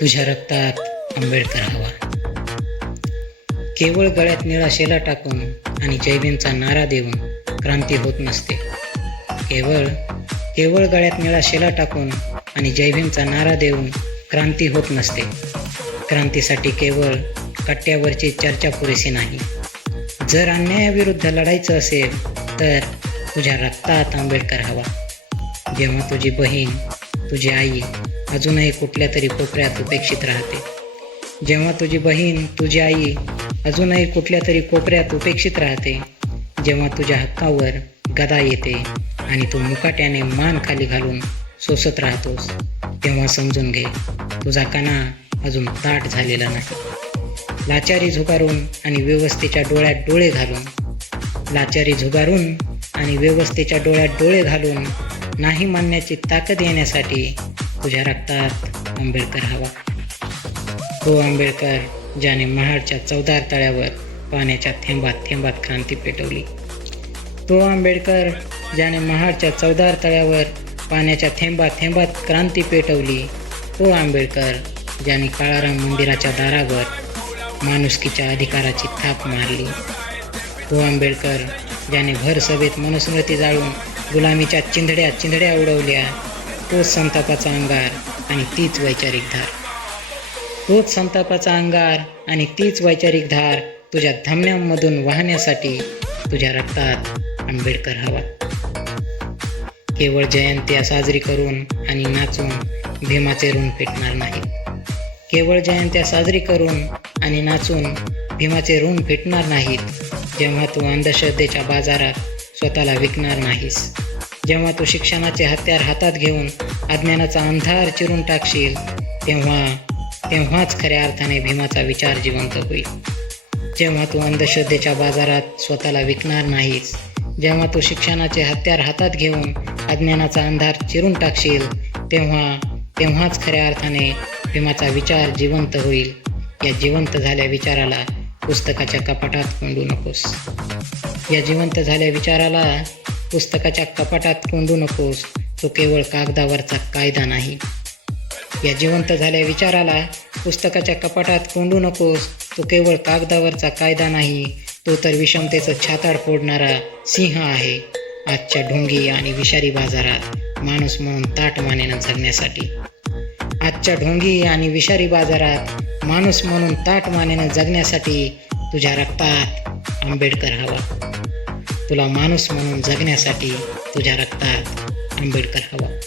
तुझ्या रक्तात आंबेडकर हवा. केवळ गळ्यात निळा शेला टाकून आणि जय भीमचा नारा देऊन क्रांती होत नसते. केवळ गळ्यात निळा शेला टाकून आणि जय भीमचा नारा देऊन क्रांती होत नसते. क्रांतीसाठी केवळ कट्ट्यावरची चर्चा पुरेशी नाही. जर अन्यायाविरुद्ध लढायचं असेल तर तुझ्या रक्तात आंबेडकर हवा. जेव्हा तुझी बहीण, तुझी आई अजूनही कुठल्या तरी कोपऱ्यात उपेक्षित राहते, जेव्हा तुझी बहीण, तुझी आई अजूनही कुठल्या तरी कोपऱ्यात उपेक्षित राहते, जेव्हा तुझ्या हक्कावर गदा येते आणि तू मुकाट्याने मान खाली घालून सोसत राहतोस, तेव्हा समजून घे तुझा कणा अजून ताट झालेला नाही. लाचारी झुगारून आणि व्यवस्थेच्या डोळ्यात डोळे घालून, लाचारी झुगारून आणि व्यवस्थेच्या डोळ्यात डोळे घालून नाही मानण्याची ताकद येण्यासाठी तुझ्या रक्तात आंबेडकर हवा. तो आंबेडकर ज्याने महाडच्या चवदार तळ्यावर पाण्याच्या थेंबात थेंबात क्रांती पेटवली. तो आंबेडकर ज्याने महाडच्या चवदार तळ्यावर पाण्याच्या थेंबात थेंबात क्रांती पेटवली. तो आंबेडकर ज्याने काळाराम मंदिराच्या दारावर माणुसकीच्या अधिकाराची थाप मारली. तो आंबेडकर ज्याने भर सभेत मनुस्मृती जाळून गुलामीच्या चिंधड्या उडवल्या. तोच संतापाचा अंगार आणि तीच वैचारिक धार. तोच संतापाचा अंगार आणि तीच वैचारिक धार तुझ्या धमन्यांमधून वाहण्यासाठी तुझ्या रक्तात आंबेडकर हवा. केवळ जयंत्या साजरी करून आणि नाचून भीमाचे ऋण फेटणार नाही. केवळ जयंत्या साजरी करून आणि नाचून भीमाचे ऋण फेटणार नाहीत. जेव्हा तू अंधश्रद्धेच्या बाजारात स्वतःला विकणार नाहीस, जेव्हा तू शिक्षणाचे हत्यार हातात घेऊन अज्ञानाचा अंधार चिरून टाकशील, तेव्हाच खऱ्या अर्थाने भीमाचा विचार जिवंत होईल. जेव्हा तू अंधश्रद्धेच्या बाजारात स्वतःला विकणार नाहीस, जेव्हा तू शिक्षणाचे हत्यार हातात घेऊन अज्ञानाचा अंधार चिरून टाकशील, तेव्हाच खऱ्या अर्थाने भीमाचा विचार जिवंत होईल. या जिवंत झाल्या विचाराला पुस्तकाच्या कपाटात कोंडू नकोस. या जिवंत झाल्या विचाराला पुस्तकाच्या कपाटात कोंडू नकोस. तो केवळ कागदावरचा कायदा नाही. या जिवंत झाल्या विचाराला पुस्तकाच्या कपाटात कोंडू नकोस. तो केवळ कागदावरचा कायदा नाही, तो तर विषमतेचं छाताड फोडणारा सिंह आहे. आजच्या ढोंगी आणि विषारी बाजारात माणूस म्हणून ताटमानेनं जगण्यासाठी, आजच्या ढोंगी आणि विषारी बाजारात माणूस म्हणून ताटमानेनं जगण्यासाठी तुझ्या रक्तात आंबेडकर हवा. तुला माणूस म्हणून जगण्यासाठी तुझ्या रक्तात आंबेडकर हवा.